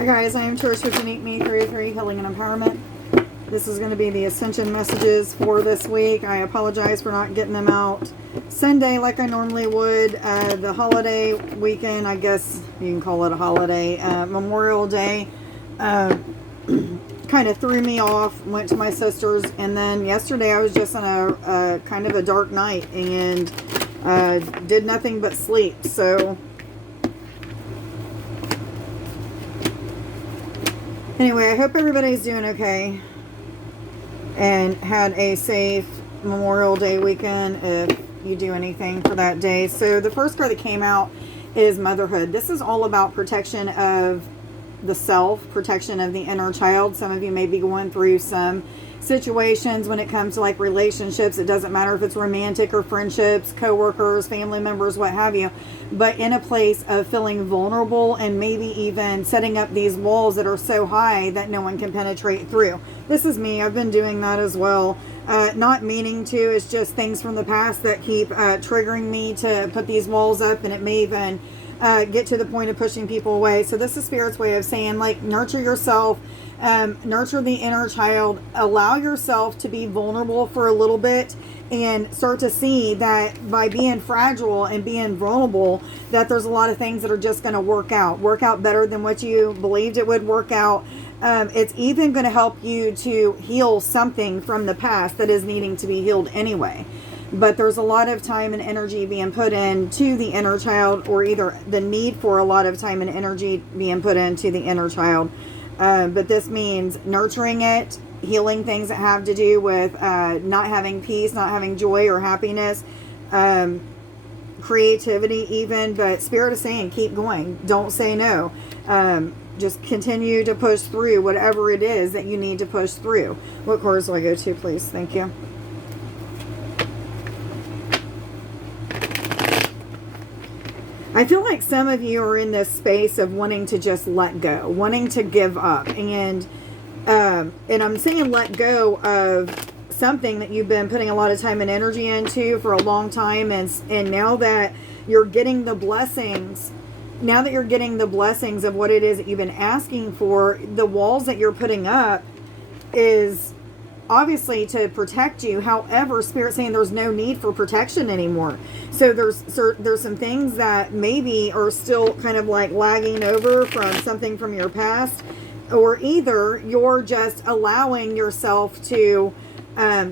Hi guys, I am Trish with Unique Me 303 Healing and Empowerment. This is going to be the Ascension Messages for this week. I apologize for not getting them out Sunday like I normally would. The holiday weekend, I guess you can call it a holiday, Memorial Day, kind of threw me off. Went to my sister's, and then yesterday I was just in a kind of a dark night and did nothing but sleep. So anyway, I hope everybody's doing okay and had a safe Memorial Day weekend if you do anything for that day. So the first card that came out is Motherhood. This is all about protection of the self, protection of the inner child. Some of you may be going through some situations when it comes to like relationships. It doesn't matter if it's romantic or friendships, co-workers, family members, what have you, but in a place of feeling vulnerable and maybe even setting up these walls that are so high that no one can penetrate through. This is me. I've been doing that as well. Not meaning to. It's just things from the past that keep triggering me to put these walls up, and it may even get to the point of pushing people away. So this is Spirit's way of saying, like, nurture yourself, nurture the inner child, allow yourself to be vulnerable for a little bit, and start to see that by being fragile and being vulnerable, that there's a lot of things that are just going to work out better than what you believed it would work out. It's even going to help you to heal something from the past that is needing to be healed anyway. But there's a lot of time and energy being put into the inner child, or either the need for a lot of time and energy being put into the inner child. But this means nurturing it, healing things that have to do with not having peace, not having joy or happiness, creativity even. But Spirit is saying, keep going. Don't say no. Just continue to push through whatever it is that you need to push through. What cards do I go to, please? Thank you. I feel like some of you are in this space of wanting to just let go, wanting to give up. And I'm saying let go of something that you've been putting a lot of time and energy into for a long time. And now that you're getting the blessings, of what it is that you've been asking for, the walls that you're putting up is obviously to protect you. However, Spirit's saying there's no need for protection anymore. So there's some things that maybe are still kind of like lagging over from something from your past, or either you're just allowing yourself to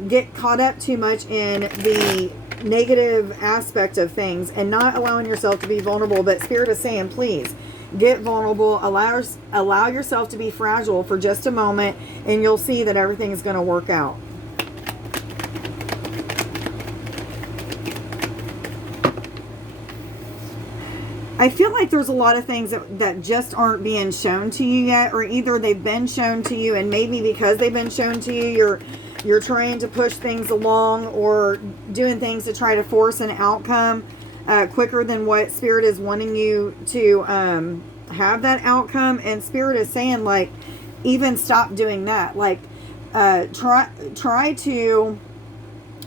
get caught up too much in the negative aspect of things and not allowing yourself to be vulnerable. But Spirit is saying, please get vulnerable, allow yourself to be fragile for just a moment, and you'll see that everything is going to work out. I feel like there's a lot of things that just aren't being shown to you yet, or either they've been shown to you, and maybe because they've been shown to you, you're trying to push things along or doing things to try to force an outcome quicker than what Spirit is wanting you to have that outcome. And Spirit is saying, like, even stop doing that. Like, try to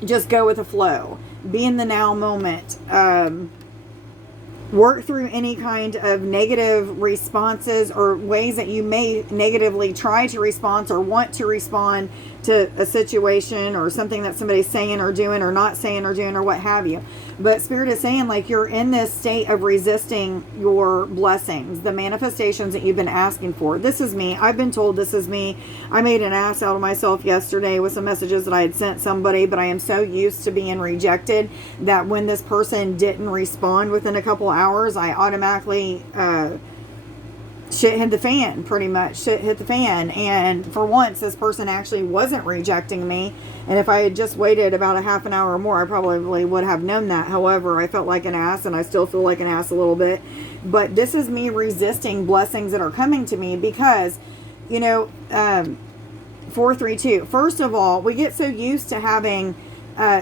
just go with the flow. Be in the now moment. Work through any kind of negative responses or ways that you may negatively try to respond or want to respond to a situation or something that somebody's saying or doing or not saying or doing or what have you. But Spirit is saying, like, you're in this state of resisting your blessings, the manifestations that you've been asking for. This is me. I've been told this is me. I made an ass out of myself yesterday with some messages that I had sent somebody, but I am so used to being rejected that when this person didn't respond within a couple hours, I automatically shit hit the fan, pretty much. Shit hit the fan. And for once, this person actually wasn't rejecting me. And if I had just waited about a half an hour or more, I probably would have known that. However, I felt like an ass, and I still feel like an ass a little bit. But this is me resisting blessings that are coming to me because, 432. First of all, we get so used to having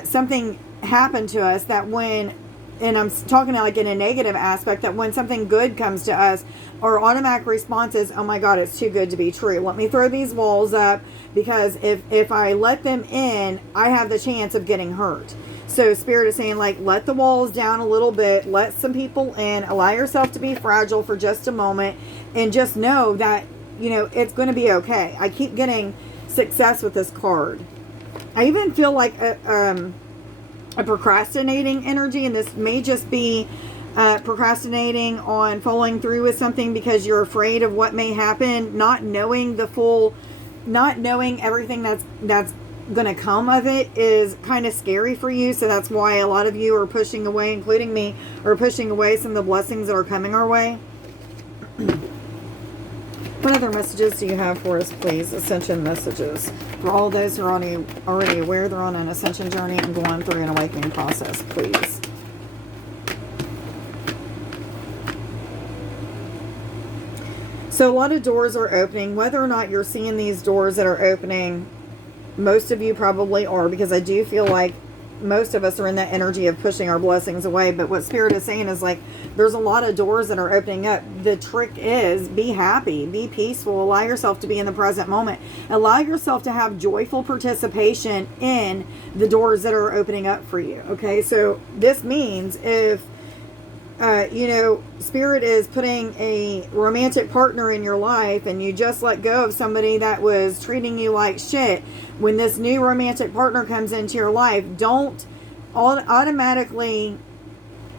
something happen to us that when, and I'm talking like in a negative aspect, that when something good comes to us, our automatic response is, oh my God, it's too good to be true. Let me throw these walls up, because if I let them in, I have the chance of getting hurt. So Spirit is saying, like, let the walls down a little bit, let some people in, allow yourself to be fragile for just a moment, and just know that, you know, it's going to be okay. I keep getting success with this card. I even feel like a procrastinating energy, and this may just be procrastinating on following through with something because you're afraid of what may happen, not knowing everything that's going to come of it is kind of scary for you. So that's why a lot of you are pushing away, including me, are pushing away some of the blessings that are coming our way. What other messages do you have for us, please? Ascension messages. For all those who are already aware they're on an ascension journey and going through an awakening process, please. So a lot of doors are opening. Whether or not you're seeing these doors that are opening, most of you probably are, because I do feel like most of us are in that energy of pushing our blessings away. But what Spirit is saying is, like, there's a lot of doors that are opening up. The trick is be happy, be peaceful, allow yourself to be in the present moment, allow yourself to have joyful participation in the doors that are opening up for you. Okay, so this means if you know, Spirit is putting a romantic partner in your life and you just let go of somebody that was treating you like shit, when this new romantic partner comes into your life, don't automatically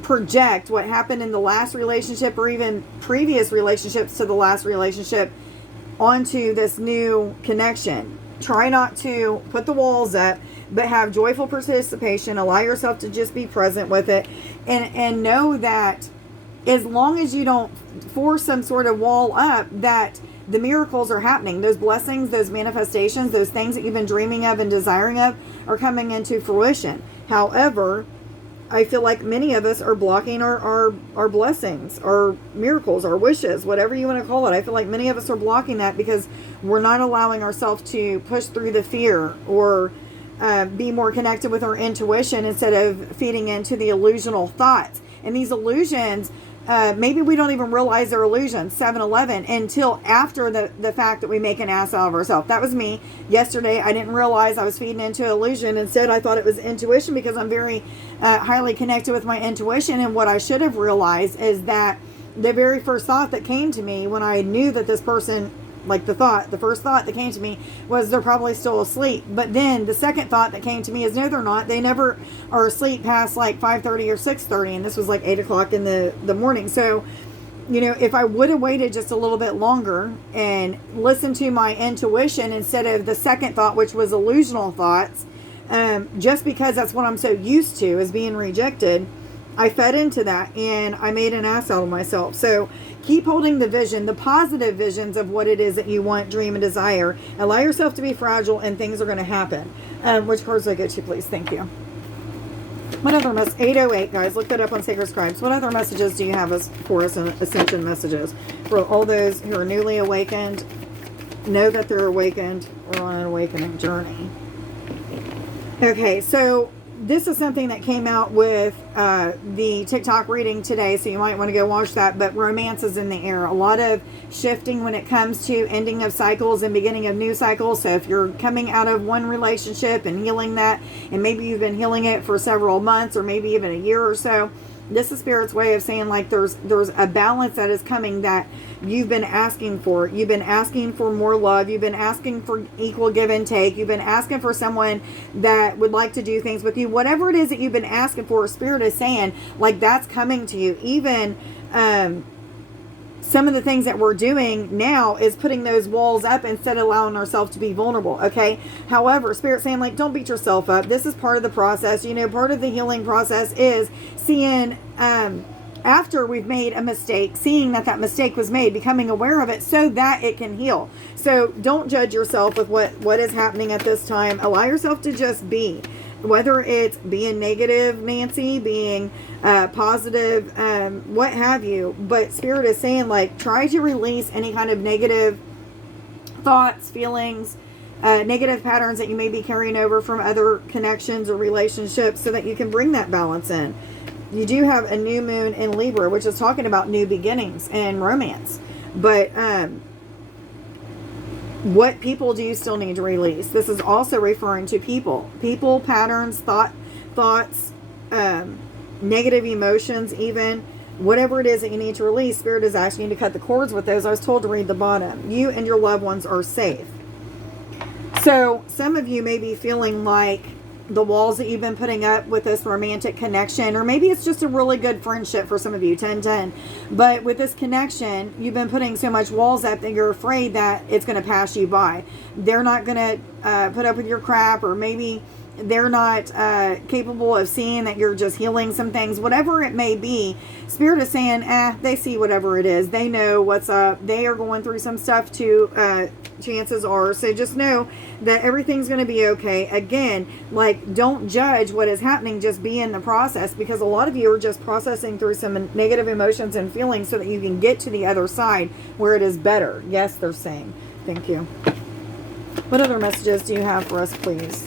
project what happened in the last relationship or even previous relationships to the last relationship onto this new connection. Try not to put the walls up, but have joyful participation. Allow yourself to just be present with it, and know that as long as you don't force some sort of wall up, that the miracles are happening. Those blessings, those manifestations, those things that you've been dreaming of and desiring of are coming into fruition. However, I feel like many of us are blocking our blessings, our miracles, our wishes, whatever you want to call it. I feel like many of us are blocking that because we're not allowing ourselves to push through the fear or be more connected with our intuition instead of feeding into the illusional thoughts. And these illusions, maybe we don't even realize they're illusions, 7-Eleven, until after the fact that we make an ass out of ourselves. That was me. Yesterday, I didn't realize I was feeding into illusion. Instead, I thought it was intuition because I'm very highly connected with my intuition. And what I should have realized is that the very first thought that came to me when I knew that this person, like the first thought that came to me was they're probably still asleep. But then the second thought that came to me is no, they're not. They never are asleep past like 5:30 or 6:30, and this was like 8 o'clock in the morning. So, you know, if I would have waited just a little bit longer and listened to my intuition instead of the second thought, which was illusional thoughts, just because that's what I'm so used to, is being rejected, I fed into that and I made an ass out of myself. So keep holding the vision, the positive visions of what it is that you want, dream, and desire. Allow yourself to be fragile and things are going to happen. Which cards do I get to, please? Thank you. What other 808, guys, look that up on Sacred Scribes. What other messages do you have for us in Ascension Messages? For all those who are newly awakened, know that they're awakened or on an awakening journey. Okay, so this is something that came out with the TikTok reading today, so you might want to go watch that. But romance is in the air. A lot of shifting when it comes to ending of cycles and beginning of new cycles. So if you're coming out of one relationship and healing that, and maybe you've been healing it for several months or maybe even a year or so, this is Spirit's way of saying, like, there's a balance that is coming that you've been asking for. You've been asking for more love. You've been asking for equal give and take. You've been asking for someone that would like to do things with you. Whatever it is that you've been asking for, Spirit is saying, like, that's coming to you. Even some of the things that we're doing now is putting those walls up instead of allowing ourselves to be vulnerable, okay? However, Spirit's saying, like, don't beat yourself up. This is part of the process. You know, part of the healing process is seeing, after we've made a mistake, seeing that mistake was made, becoming aware of it so that it can heal. So don't judge yourself with what is happening at this time. Allow yourself to just be. Whether it's being negative, Nancy, being positive, what have you. But Spirit is saying, like, try to release any kind of negative thoughts, feelings, negative patterns that you may be carrying over from other connections or relationships so that you can bring that balance in. You do have a new moon in Libra, which is talking about new beginnings and romance. But what people do you still need to release? This is also referring to people, patterns, thoughts, negative emotions, even whatever it is that you need to release. Spirit is asking you to cut the cords with those. I was told to read the bottom. You and your loved ones are safe. So some of you may be feeling like the walls that you've been putting up with this romantic connection, or maybe it's just a really good friendship for some of you, 10-10. But with this connection, you've been putting so much walls up that you're afraid that it's going to pass you by. They're not going to put up with your crap, or maybe they're not capable of seeing that you're just healing some things. Whatever it may be, Spirit is saying, they see whatever it is. They know what's up. They are going through some stuff too, chances are. So just know that everything's going to be okay. Again, like, don't judge what is happening. Just be in the process, because a lot of you are just processing through some negative emotions and feelings so that you can get to the other side where it is better. Yes, they're saying. Thank you. What other messages do you have for us, please?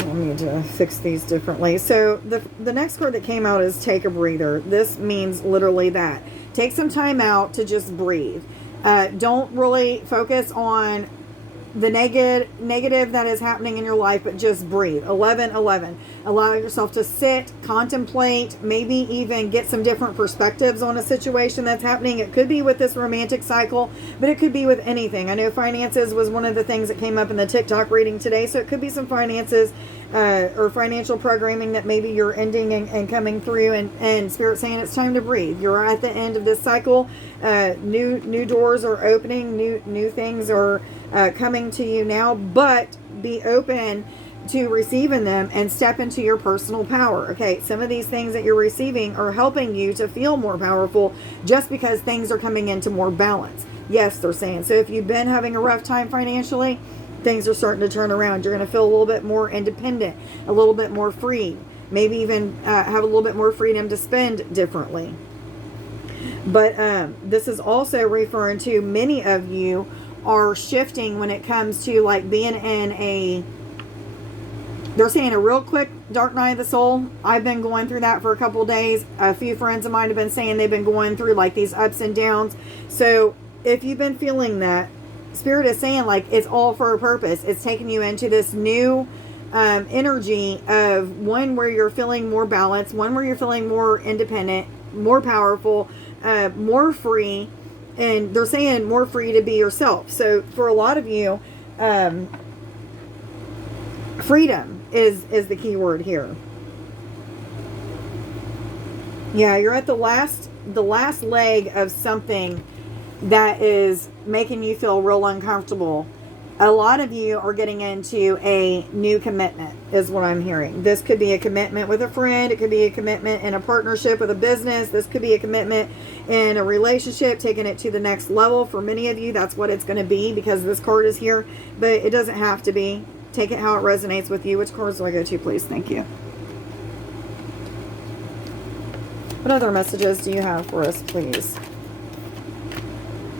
I need to fix these differently. So the next card that came out is take a breather. This means literally that. Take some time out to just breathe. Don't really focus on the negative that is happening in your life, but just breathe. 11. Allow yourself to sit, contemplate, maybe even get some different perspectives on a situation that's happening. It could be with this romantic cycle, but it could be with anything. I know finances was one of the things that came up in the TikTok reading today, so it could be some finances or financial programming that maybe you're ending and coming through, and Spirit saying it's time to breathe. You're at the end of this cycle. New doors are opening, new things are coming to you now, but be open to receiving them and step into your personal power. Okay, some of these things that you're receiving are helping you to feel more powerful just because things are coming into more balance. Yes, they're saying. So if you've been having a rough time financially, things are starting to turn around. You're going to feel a little bit more independent, a little bit more free, maybe even have a little bit more freedom to spend differently. But this is also referring to many of you are shifting when it comes to like being in they're saying a real quick dark night of the soul. I've been going through that for a couple of days. A few friends of mine have been saying they've been going through like these ups and downs. So if you've been feeling that, Spirit is saying like it's all for a purpose. It's taking you into this new energy of one where you're feeling more balanced, one where you're feeling more independent, more powerful, more free. And they're saying more free to be yourself. So for a lot of you, freedom is the key word here. Yeah, you're at the last leg of something that is making you feel real uncomfortable. A lot of you are getting into a new commitment, is what I'm hearing. This could be a commitment with a friend. It could be a commitment in a partnership with a business. This could be a commitment in a relationship, taking it to the next level. For many of you, that's what it's going to be because this card is here. But it doesn't have to be. Take it how it resonates with you. Which cards do I go to, please? Thank you. What other messages do you have for us, please?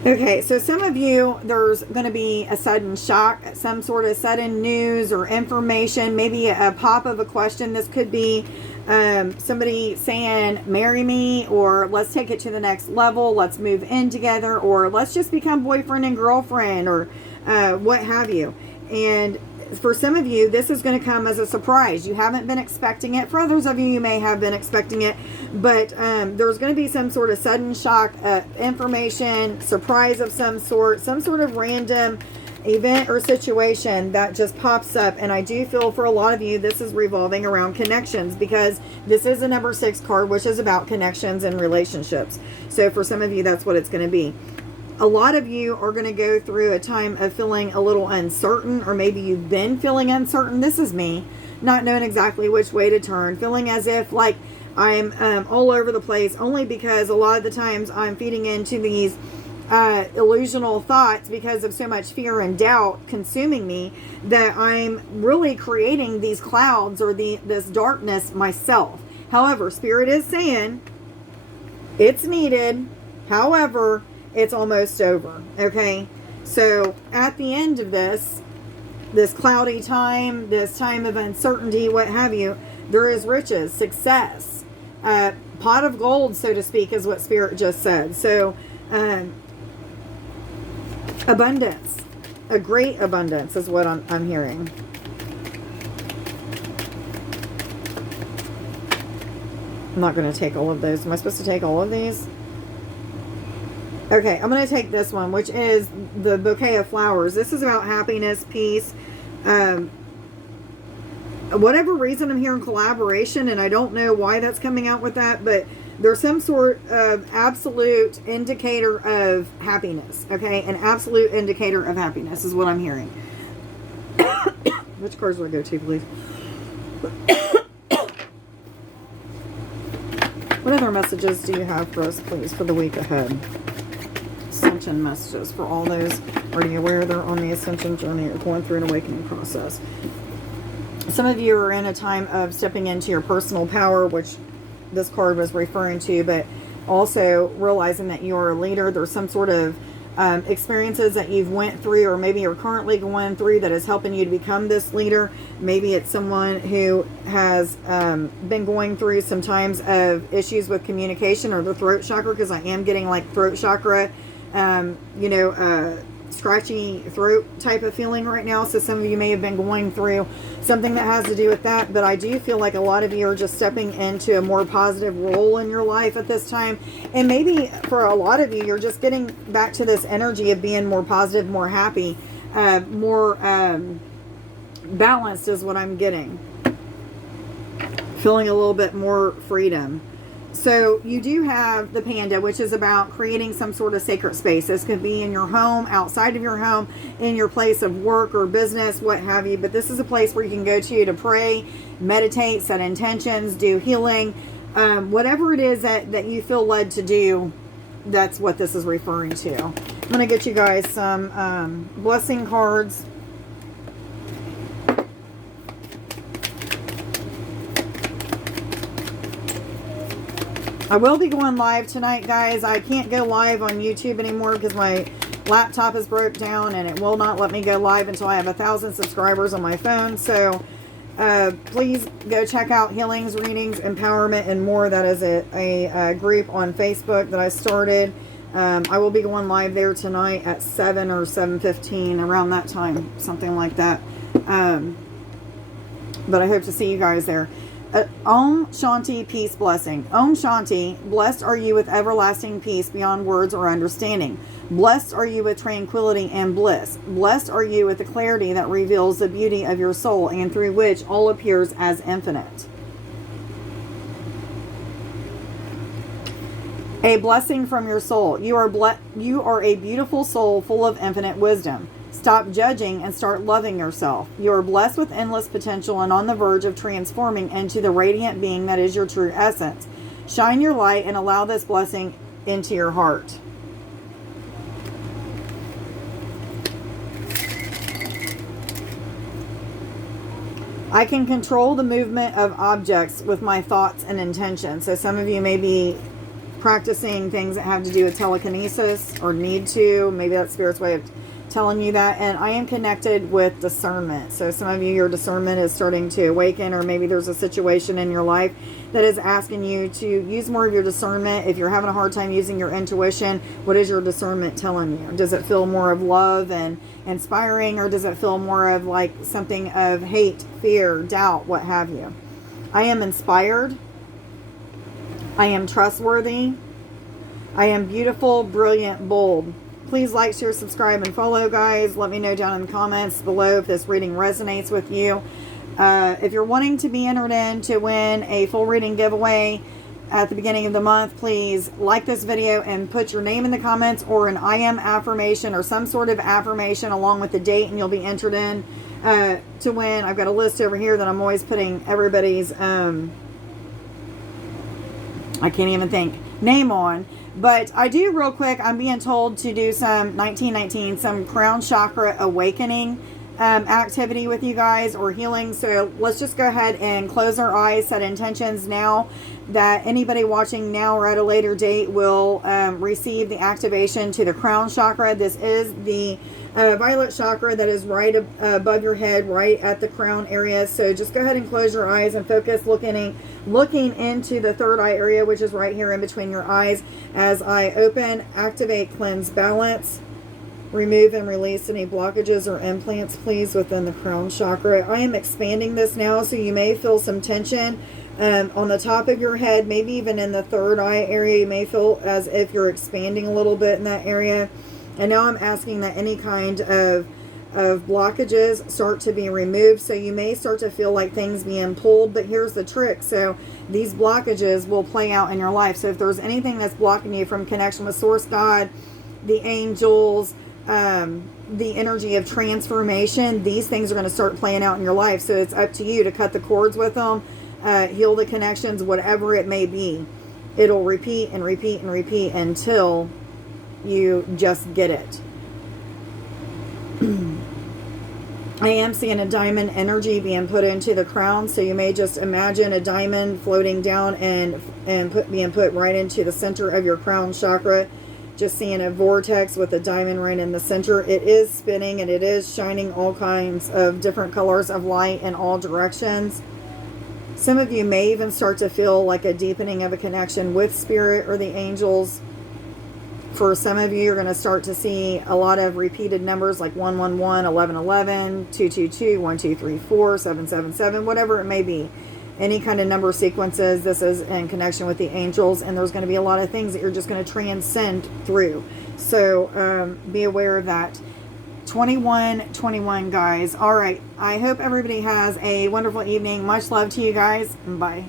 Okay, so some of you, there's going to be a sudden shock, some sort of sudden news or information, maybe a pop of a question. This could be somebody saying, marry me, or let's take it to the next level, let's move in together, or let's just become boyfriend and girlfriend, or what have you. And for some of you, this is going to come as a surprise. You haven't been expecting it. For others of you, you may have been expecting it. But there's going to be some sort of sudden shock, information, surprise of some sort of random event or situation that just pops up. And I do feel for a lot of you, this is revolving around connections, because this is a number 6 card, which is about connections and relationships. So for some of you, that's what it's going to be. A lot of you are going to go through a time of feeling a little uncertain, or maybe you've been feeling uncertain. This is me, not knowing exactly which way to turn, feeling as if like I'm all over the place, only because a lot of the times I'm feeding into these illusional thoughts because of so much fear and doubt consuming me, that I'm really creating these clouds or this darkness myself. However, Spirit is saying it's needed. However, it's almost over. Okay, so at the end of this cloudy time, this time of uncertainty, what have you, there is riches, success, pot of gold, so to speak, is what Spirit just said. So abundance, a great abundance is what I'm hearing. I'm not going to take all of those. Am I supposed to take all of these? Okay, I'm going to take this one, which is the bouquet of flowers. This is about happiness, peace. Whatever reason, I'm hearing collaboration, and I don't know why that's coming out with that, but there's some sort of absolute indicator of happiness. Okay, an absolute indicator of happiness is what I'm hearing. Which cards do I go to, please? What other messages do you have for us, please, for the week ahead? Ascension messages for all those. Are you aware they're on the Ascension Journey or going through an awakening process? Some of you are in a time of stepping into your personal power, which this card was referring to, but also realizing that you're a leader. There's some sort of experiences that you've went through, or maybe you're currently going through, that is helping you to become this leader. Maybe it's someone who has been going through some times of issues with communication or the throat chakra, because I am getting like throat chakra, scratchy throat type of feeling right now. So some of you may have been going through something that has to do with that, but I do feel like a lot of you are just stepping into a more positive role in your life at this time. And maybe for a lot of you, you're just getting back to this energy of being more positive, more happy, more balanced is what I'm getting. Feeling a little bit more freedom. So you do have the panda, which is about creating some sort of sacred space. This could be in your home, outside of your home, in your place of work or business, what have you. But this is a place where you can go to pray, meditate, set intentions, do healing. Whatever it is that you feel led to do, that's what this is referring to. I'm going to get you guys some blessing cards. I will be going live tonight, guys. I can't go live on YouTube anymore because my laptop is broke down and it will not let me go live until I have 1,000 subscribers on my phone. So please go check out Healings, Readings, Empowerment, and More. That is a group on Facebook that I started. I will be going live there tonight at 7 or 7:15, around that time, something like that. But I hope to see you guys there. Om Shanti, peace, blessing. Om Shanti, blessed are you with everlasting peace beyond words or understanding. Blessed are you with tranquility and bliss. Blessed are you with the clarity that reveals the beauty of your soul and through which all appears as infinite. A blessing from your soul. You are a beautiful soul full of infinite wisdom. Stop judging and start loving yourself. You are blessed with endless potential and on the verge of transforming into the radiant being that is your true essence. Shine your light and allow this blessing into your heart. I can control the movement of objects with my thoughts and intentions. So some of you may be practicing things that have to do with telekinesis or need to. Maybe that's Spirit's way of telling you that. And I am connected with discernment. So some of you, your discernment is starting to awaken, or maybe there's a situation in your life that is asking you to use more of your discernment. If you're having a hard time using your intuition, what is your discernment telling you? Does it feel more of love and inspiring, or does it feel more of like something of hate, fear, doubt, what have you? I am inspired. I am trustworthy. I am beautiful, brilliant, bold. Please like, share, subscribe, and follow, guys. Let me know down in the comments below if this reading resonates with you. If you're wanting to be entered in to win a full reading giveaway at the beginning of the month, please like this video and put your name in the comments, or an I am affirmation or some sort of affirmation along with the date, and you'll be entered in to win. I've got a list over here that I'm always putting everybody's, I can't even think, name on. But I do real quick, I'm being told to do some 1919, some crown chakra awakening activity with you guys, or healing. So let's just go ahead and close our eyes, set intentions now that anybody watching now or at a later date will receive the activation to the crown chakra. This is the violet chakra that is right above your head, right at the crown area. So just go ahead and close your eyes and focus looking into the third eye area, which is right here in between your eyes, as I open, activate, cleanse, balance. Remove and release any blockages or implants, please, within the crown chakra. I am expanding this now, so you may feel some tension on the top of your head, maybe even in the third eye area. You may feel as if you're expanding a little bit in that area. And now I'm asking that any kind of blockages start to be removed. So you may start to feel like things being pulled, but here's the trick. So these blockages will play out in your life. So if there's anything that's blocking you from connection with Source God, the angels, the energy of transformation, these things are going to start playing out in your life. So it's up to you to cut the cords with them, heal the connections, whatever it may be. It'll repeat and repeat and repeat until you just get it. I am seeing a diamond energy being put into the crown, so you may just imagine a diamond floating down and being put right into the center of your crown chakra. Just seeing a vortex with a diamond right in the center. It is spinning and it is shining all kinds of different colors of light in all directions. Some of you may even start to feel like a deepening of a connection with spirit or the angels. For some of you, you're going to start to see a lot of repeated numbers like 111, 1111, 222, 1234, 777, whatever it may be. Any kind of number sequences, this is in connection with the angels, and there's going to be a lot of things that you're just going to transcend through. So be aware of that. 2121, guys. All right. I hope everybody has a wonderful evening. Much love to you guys. Bye.